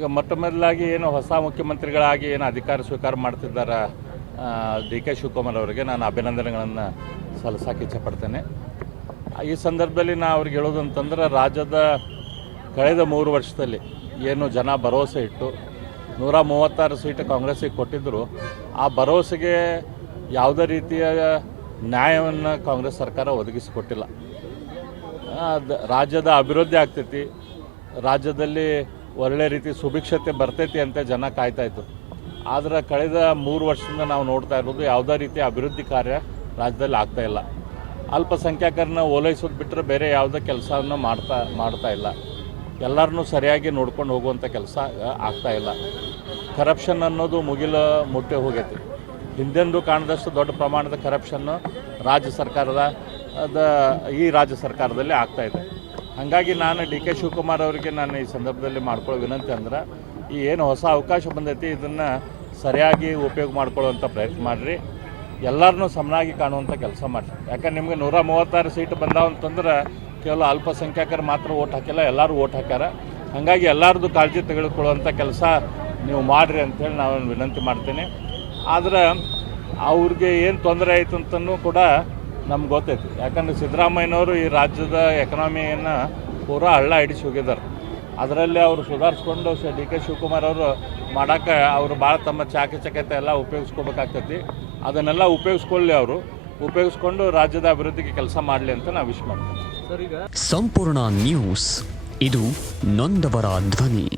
ಈಗ ಮೊಟ್ಟ ಮೊದಲಾಗಿ ಏನು ಹೊಸ ಮುಖ್ಯಮಂತ್ರಿಗಳಾಗಿ ಏನು ಅಧಿಕಾರ ಸ್ವೀಕಾರ ಮಾಡ್ತಿದ್ದಾರೆ ಡಿ ಕೆ ಶಿವಕುಮಾರ್ ಅವರಿಗೆ ನಾನು ಅಭಿನಂದನೆಗಳನ್ನು ಸಲ್ಲಿಸೋಕೆ ಇಚ್ಛಪಡ್ತೇನೆ. ಈ ಸಂದರ್ಭದಲ್ಲಿ ನಾನು ಅವ್ರಿಗೆ ಹೇಳೋದಂತಂದ್ರೆ ರಾಜ್ಯದ ಕಳೆದ 3 ವರ್ಷದಲ್ಲಿ ಏನು ಜನ ಭರವಸೆ ಇಟ್ಟು 136 ಸೀಟ್ ಕಾಂಗ್ರೆಸ್ಸಿಗೆ ಕೊಟ್ಟಿದ್ದರು, ಆ ಭರವಸೆಗೆ ಯಾವುದೇ ರೀತಿಯ ನ್ಯಾಯವನ್ನು ಕಾಂಗ್ರೆಸ್ ಸರ್ಕಾರ ಒದಗಿಸಿಕೊಟ್ಟಿಲ್ಲ. ರಾಜ್ಯದ ಅಭಿವೃದ್ಧಿ ಆಗ್ತೈತಿ, ರಾಜ್ಯದಲ್ಲಿ ಒಳ್ಳೆ ರೀತಿ ಸುಭಿಕ್ಷತೆ ಬರ್ತೈತಿ ಅಂತ ಜನ ಕಾಯ್ತಾಯಿತ್ತು. ಆದರೆ ಕಳೆದ 3 ವರ್ಷದಿಂದ ನಾವು ನೋಡ್ತಾ ಇರೋದು ಯಾವುದೇ ರೀತಿಯ ಅಭಿವೃದ್ಧಿ ಕಾರ್ಯ ರಾಜ್ಯದಲ್ಲಿ ಆಗ್ತಾಯಿಲ್ಲ. ಅಲ್ಪಸಂಖ್ಯಾತರನ್ನ ಓಲೈಸೋದು ಬಿಟ್ಟರೆ ಬೇರೆ ಯಾವುದೇ ಕೆಲಸವನ್ನು ಮಾಡ್ತಾ ಇಲ್ಲ. ಎಲ್ಲರನ್ನೂ ಸರಿಯಾಗಿ ನೋಡ್ಕೊಂಡು ಹೋಗುವಂಥ ಕೆಲಸ ಆಗ್ತಾಯಿಲ್ಲ. ಕರಪ್ಷನ್ ಅನ್ನೋದು ಮುಟ್ಟೆ ಹೋಗೈತಿ. ಹಿಂದೆಂದೂ ಕಾಣದಷ್ಟು ದೊಡ್ಡ ಪ್ರಮಾಣದ ಕರಪ್ಷನ್ನು ಈ ರಾಜ್ಯ ಸರ್ಕಾರದಲ್ಲಿ ಆಗ್ತಾಯಿದೆ. ಹಾಗಾಗಿ ನಾನು ಡಿ ಕೆ ಶಿವಕುಮಾರ್ ಅವರಿಗೆ ನಾನು ಈ ಸಂದರ್ಭದಲ್ಲಿ ಮಾಡ್ಕೊಳ್ಳೋ ವಿನಂತಿ ಅಂದ್ರೆ, ಈ ಏನು ಹೊಸ ಅವಕಾಶ ಬಂದೈತಿ ಇದನ್ನು ಸರಿಯಾಗಿ ಉಪಯೋಗ ಮಾಡ್ಕೊಳ್ಳುವಂಥ ಪ್ರಯತ್ನ ಮಾಡಿರಿ. ಎಲ್ಲರನ್ನೂ ಸಮನಾಗಿ ಕಾಣುವಂಥ ಕೆಲಸ ಮಾಡಿರಿ. ಯಾಕಂದ್ರೆ ನಿಮಗೆ 136 ಸೀಟ್ ಬಂದಾವ ಅಂತಂದ್ರೆ ಕೇವಲ ಅಲ್ಪಸಂಖ್ಯಾತರು ಮಾತ್ರ ಓಟ್ ಹಾಕಿಲ್ಲ, ಎಲ್ಲರೂ ಓಟ್ ಹಾಕ್ಯಾರ. ಹಾಗಾಗಿ ಎಲ್ಲರದ್ದು ಕಾಳಜಿ ತೆಗೆದುಕೊಳ್ಳುವಂಥ ಕೆಲಸ ನೀವು ಮಾಡಿರಿ ಅಂಥೇಳಿ ನಾನು ವಿನಂತಿ ಮಾಡ್ತೀನಿ. ಆದರೆ ಅವ್ರಿಗೆ ಏನು ತೊಂದರೆ ಆಯಿತು ಅಂತಲೂ ಕೂಡ ನಮ್ಗೆ ಗೊತ್ತೈತಿ. ಯಾಕಂದರೆ ಸಿದ್ದರಾಮಯ್ಯನವರು ಈ ರಾಜ್ಯದ ಎಕನಾಮಿಯನ್ನು ಪೂರಾ ಹಳ್ಳ ಹಿಡಿಸಿ ಹೋಗಿದ್ದಾರೆ. ಅದರಲ್ಲಿ ಅವರು ಸುಧಾರಿಸ್ಕೊಂಡು ಡಿ ಕೆ ಶಿವಕುಮಾರ್ ಅವರು ಮಾಡೋಕ್ಕೆ ಅವರು ಭಾಳ ತಮ್ಮ ಚಾಕಚಕ್ಯತೆ ಎಲ್ಲ ಉಪಯೋಗಿಸ್ಕೋಬೇಕಾಗ್ತೈತಿ. ಅದನ್ನೆಲ್ಲ ಉಪಯೋಗಿಸ್ಕೊಂಡು ರಾಜ್ಯದ ಅಭಿವೃದ್ಧಿಗೆ ಕೆಲಸ ಮಾಡಲಿ ಅಂತ ನಾವು ವಿಶ್ ಮಾಡ್ತೀವಿ. ಸಂಪೂರ್ಣ ನ್ಯೂಸ್, ಇದು ನೊಂದವರ ಧ್ವನಿ.